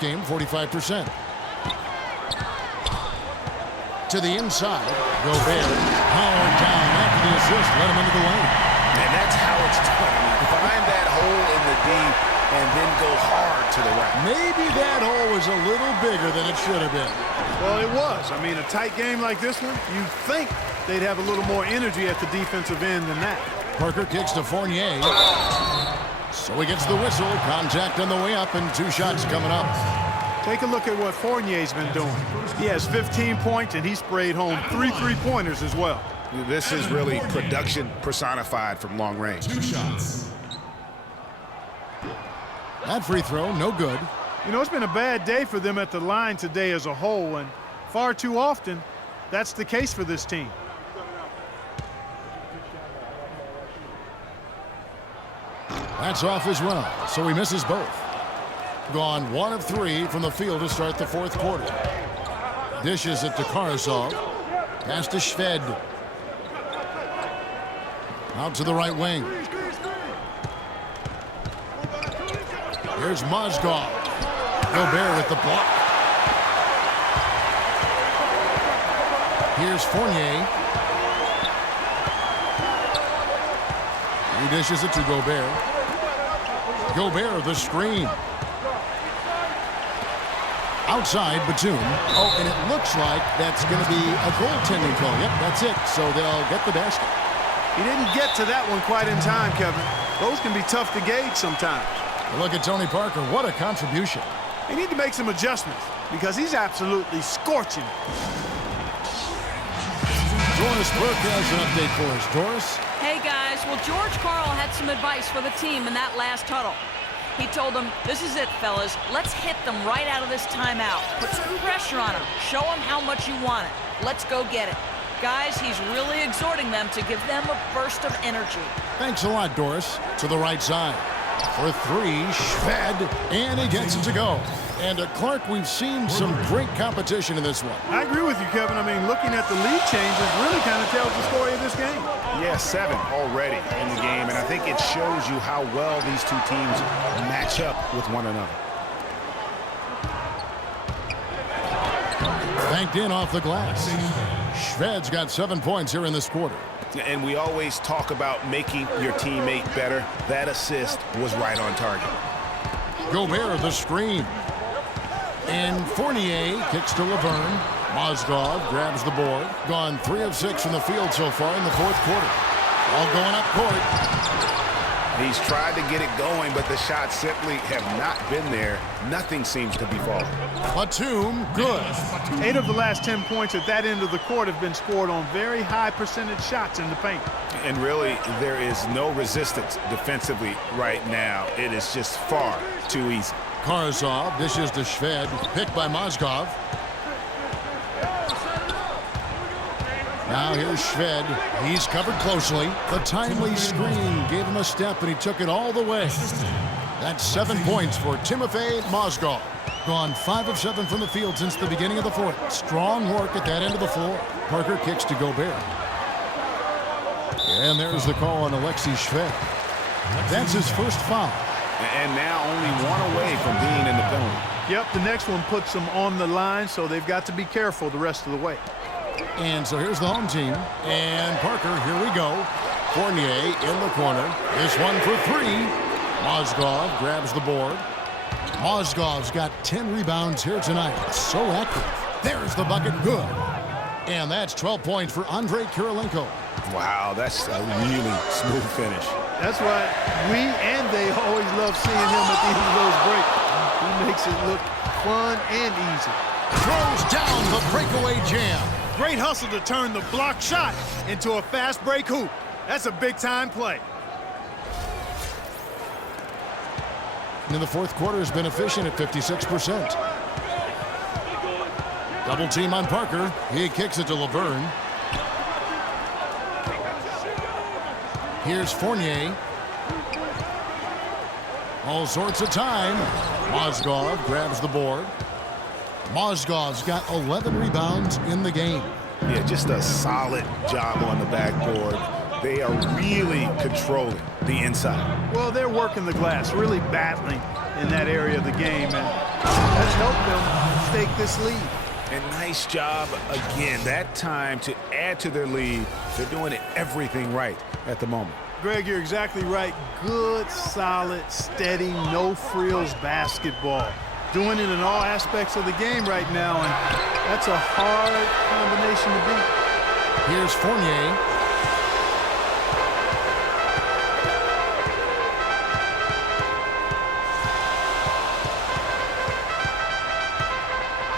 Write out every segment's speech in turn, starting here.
game, 45%. To the inside, Gobert, powered down after the assist, let him into the lane. And that's how it's done. I mean, find that hole in the D and then go hard to the right. Maybe that hole was a little bigger than it should have been. Well, it was. I mean, a tight game like this one, you'd think they'd have a little more energy at the defensive end than that. Parker kicks to Fournier. So he gets the whistle. Contact on the way up and 2 shots coming up. Take a look at what Fournier's been doing. He has 15 points, and he sprayed home 3 3-pointers as well. This is really production personified from long range. 2 shots. That free throw, no good. You know, it's been a bad day for them at the line today as a whole, and far too often, that's the case for this team. That's off as well, so he misses both. Gone 1 of 3 from the field to start the 4th quarter. Dishes it to Karsov. Pass to Shved. Out to the right wing. Here's Mozgov. Gobert with the block. Here's Fournier. He dishes it to Gobert. Gobert, the screen. Outside, Batum. Oh, and it looks like that's going to be a goaltending call. Yep, that's it. So they'll get the basket. He didn't get to that one quite in time, Kevin. Those can be tough to gauge sometimes. Look at Tony Parker. What a contribution. They need to make some adjustments because he's absolutely scorching. Doris Burke has an update for us. Doris? Hey, guys. Well, George Karl had some advice for the team in that last huddle. He told them, this is it, fellas. Let's hit them right out of this timeout. Put some pressure on them. Show them how much you want it. Let's go get it. Guys, he's really exhorting them to give them a burst of energy. Thanks a lot, Doris. To the right side. For 3, Shved, and he gets it to go. And Clark, we've seen some great competition in this one. I agree with you, Kevin. I mean, looking at the lead changes really kind of tells the story of this game. Yeah, 7 already in the game, and I think it shows you how well these 2 teams match up with one another. Banked in off the glass. Shved's got 7 points here in this quarter. And we always talk about making your teammate better. That assist was right on target. Gobert, the screen. And Fournier kicks to Laverne. Mozgov grabs the board. Gone 3 of 6 from the field so far in the 4th quarter. All going up court. He's tried to get it going, but the shots simply have not been there. Nothing seems to be falling. Batum, good. 8 of the last 10 points at that end of the court have been scored on very high percentage shots in the paint. And really, there is no resistance defensively right now. It is just far too easy. Karsov dishes to Shved, picked by Mozgov. Now here's Shved. He's covered closely. The timely screen gave him a step, and he took it all the way. That's 7 points for Timofey Mozgov. Gone 5 of 7 from the field since the beginning of the 4th. Strong work at that end of the floor. Parker kicks to Gobert. And there's the call on Alexei Shved. That's his first foul. And now only 1 away from being in the penalty. Yep, the next one puts them on the line, so they've got to be careful the rest of the way. And so here's the home team. And Parker, here we go. Fournier in the corner. This one for 3. Mozgov grabs the board. Mozgov's got 10 rebounds here tonight. So active. There's the bucket. Good. And that's 12 points for Andrei Kirilenko. Wow, that's a really smooth finish. That's why we and they always love seeing him at the end of those breaks. He makes it look fun and easy. Throws down the breakaway jam. Great hustle to turn the block shot into a fast break hoop. That's a big-time play. And the 4th quarter has been efficient at 56%. Double team on Parker. He kicks it to Laverne. Here's Fournier. All sorts of time. Mozgov grabs the board. Mozgov's got 11 rebounds in the game. Yeah, just a solid job on the backboard. They are really controlling the inside. Well, they're working the glass, really battling, in that area of the game, and that's helped them stake this lead. And nice job again that time to add to their lead. They're doing everything right at the moment. Greg, you're exactly right. Good, solid, steady, no-frills basketball. Doing it in all aspects of the game right now, and that's a hard combination to beat. Here's Fournier.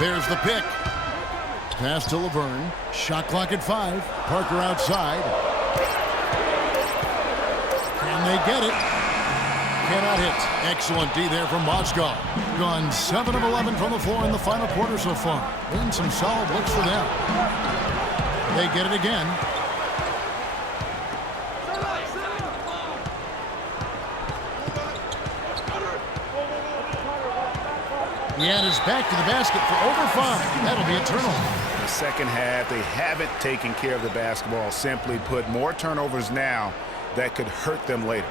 There's the pick. Pass to Laverne. Shot clock at 5. Parker outside. Can they get it? Cannot hit. Excellent D there from Mozgov. Gone 7 of 11 from the floor in the final quarter so far. Been some solid looks for them. They get it again. And is back to the basket for over 5. That'll be a turnover. The second half, they haven't taken care of the basketball. Simply put, more turnovers now that could hurt them later.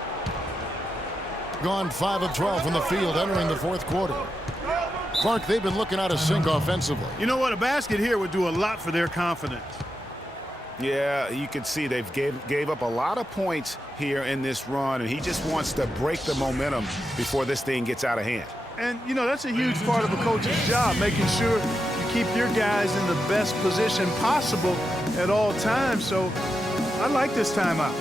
Gone 5 of 12 from the field entering the fourth quarter. Clark, they've been looking out of sync offensively. You know what? A basket here would do a lot for their confidence. Yeah, you can see they've gave up a lot of points here in this run, and he just wants to break the momentum before this thing gets out of hand. And, you know, that's a huge part of a coach's job, making sure you keep your guys in the best position possible at all times. So I like this timeout.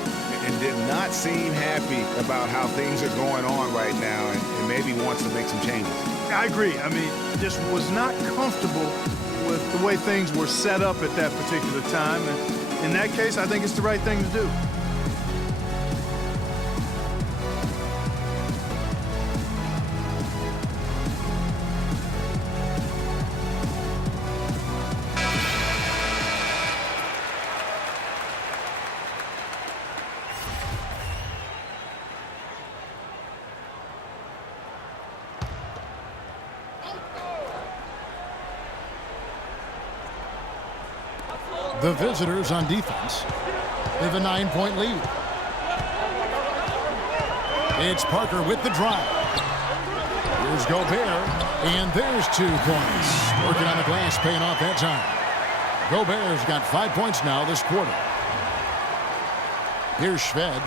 And did not seem happy about how things are going on right now, and maybe wants to make some changes. I agree. I mean, just was not comfortable with the way things were set up at that particular time. And in that case, I think it's the right thing to do. The visitors on defense. They have a 9-point lead. It's Parker with the drive. Here's Gobert, and there's 2 points. Working on the glass, paying off that time. Gobert's got 5 points now this quarter. Here's Shved.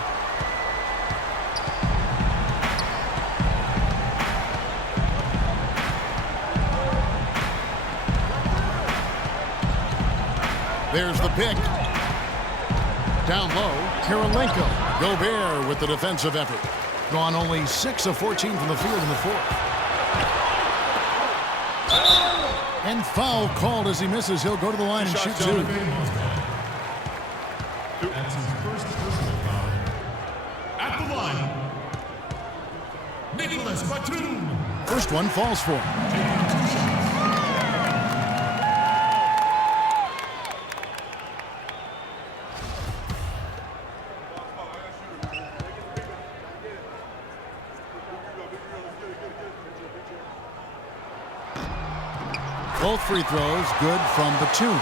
There's the pick. Down low, Kirilenko. Gobert with the defensive effort. Gone only 6 of 14 from the field in the fourth. And foul called as he misses. He'll go to the line and shoot 2. That's his first personal foul. At the line, Nicholas Batum. First one falls for him. Both free throws good from Batum.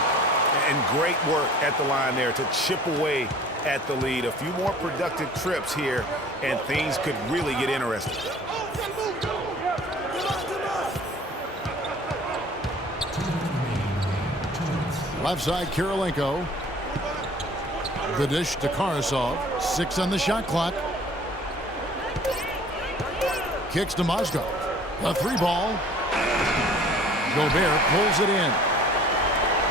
And great work at the line there to chip away at the lead. A few more productive trips here, and things could really get interesting. Left side, Kirilenko. The dish to Karasov. 6 on the shot clock. Kicks to Mozgov. A 3-ball. Gobert pulls it in.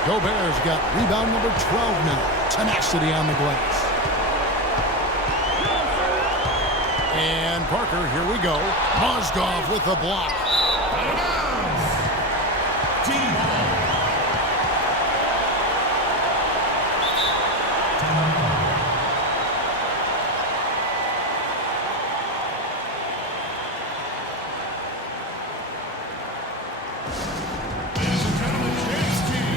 Gobert's got rebound number 12 now. Tenacity on the glass. And Parker, here we go. Mozgov with the block. Team ball. Ladies and gentlemen, James Team.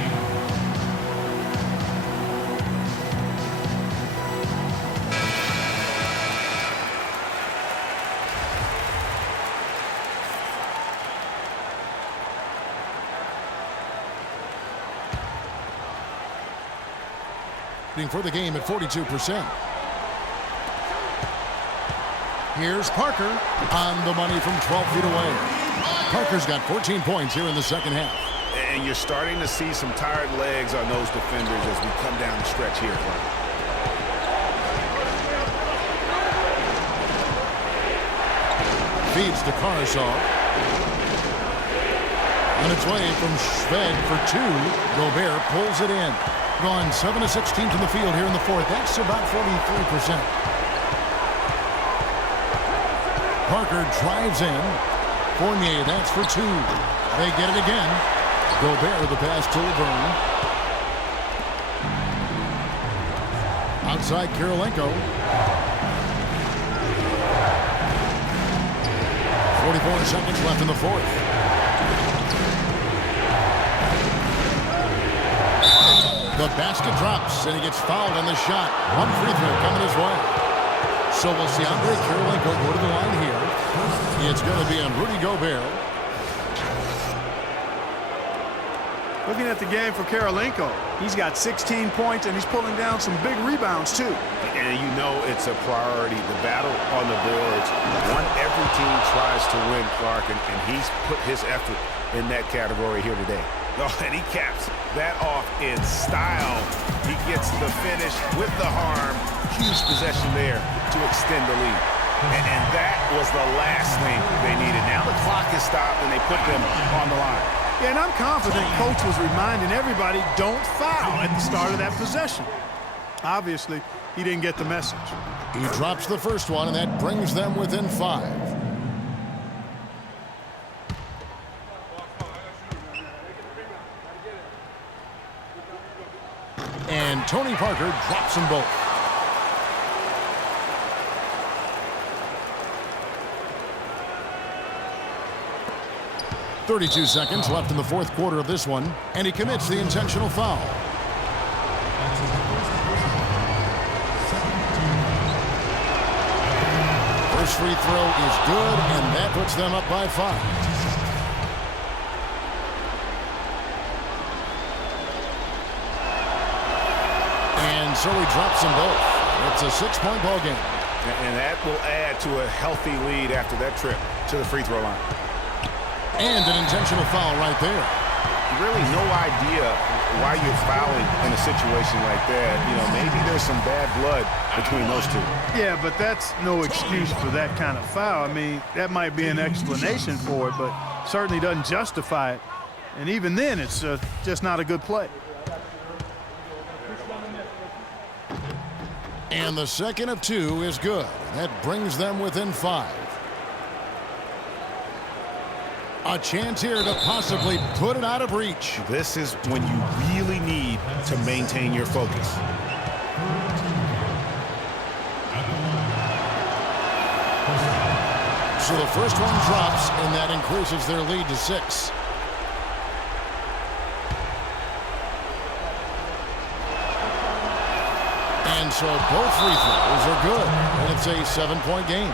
For the game at 42%. Here's Parker on the money from 12 feet away. Parker's got 14 points here in the second half. And you're starting to see some tired legs on those defenders as we come down the stretch here. Feeds to Carshaw. On its way from Schved for 2. Gobert pulls it in. Gone 7 of 16 from the field here in the fourth. That's about 43%. Parker drives in. Fournier, that's for 2. They get it again. Gobert with the pass to LeBron. Outside Kirilenko. 44 seconds left in the fourth. The basket drops, and he gets fouled on the shot. One free throw coming his way. So we'll see Andre Kirilenko go to the line here. It's going to be on Rudy Gobert. Looking at the game for Kirilenko, he's got 16 points, and he's pulling down some big rebounds, too. And you know it's a priority. The battle on the boards. Every team tries to win, Clark, and he's put his effort in that category here today. Oh, and he caps that off in style. He gets the finish with the harm. Huge possession there to extend the lead. And that was the last thing they needed. Now the clock is stopped, and they put them on the line. Yeah, and I'm confident Coach was reminding everybody, don't foul at the start of that possession. Obviously, he didn't get the message. He drops the first one, and that brings them within 5. And Tony Parker drops them both. .32 seconds left in the fourth quarter of this one, and he commits the intentional foul. First free throw is good, and that puts them up by 5. And so he drops them both. It's a 6-point ball game. And that will add to a healthy lead after that trip to the free throw line. And an intentional foul right there. Really no idea why you're fouling in a situation like that. You know, maybe there's some bad blood between those two. Yeah, but that's no excuse for that kind of foul. I mean, that might be an explanation for it, but certainly doesn't justify it. And even then, it's just not a good play. And the second of 2 is good. That brings them within 5. A chance here to possibly put it out of reach. This is when you really need to maintain your focus. So the first one drops, and that increases their lead to 6. And so both free throws are good, and it's a 7-point game.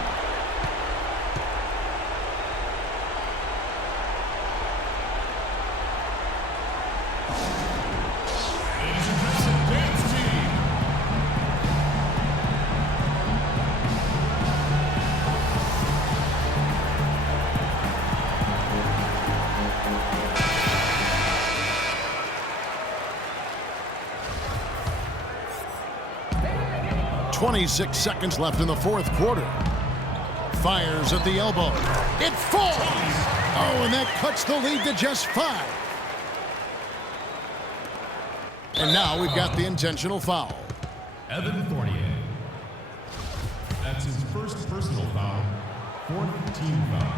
.26 seconds left in the fourth quarter. Fires at the elbow. It falls! Oh, and that cuts the lead to just 5. And now we've got the intentional foul. Evan Fournier. That's his first personal foul. 4th team foul.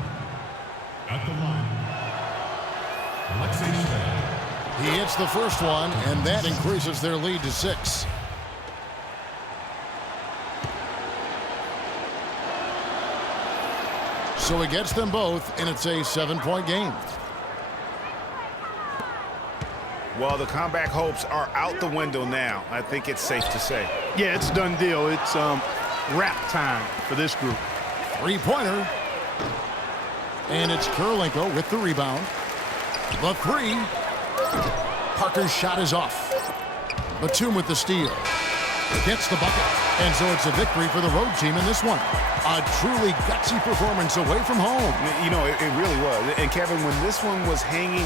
At the line, Alexei Shved. He hits the first one, and that increases their lead to 6. So he gets them both, and it's a 7-point game. Well, the comeback hopes are out the window now. I think it's safe to say. Yeah, it's a done deal. It's wrap time for this group. 3-pointer. And it's Kirilenko with the rebound. The 3. Parker's shot is off. Batum with the steal. Gets the bucket. And so it's a victory for the road team in this one. A truly gutsy performance away from home. You know, it really was. And Kevin, when this one was hanging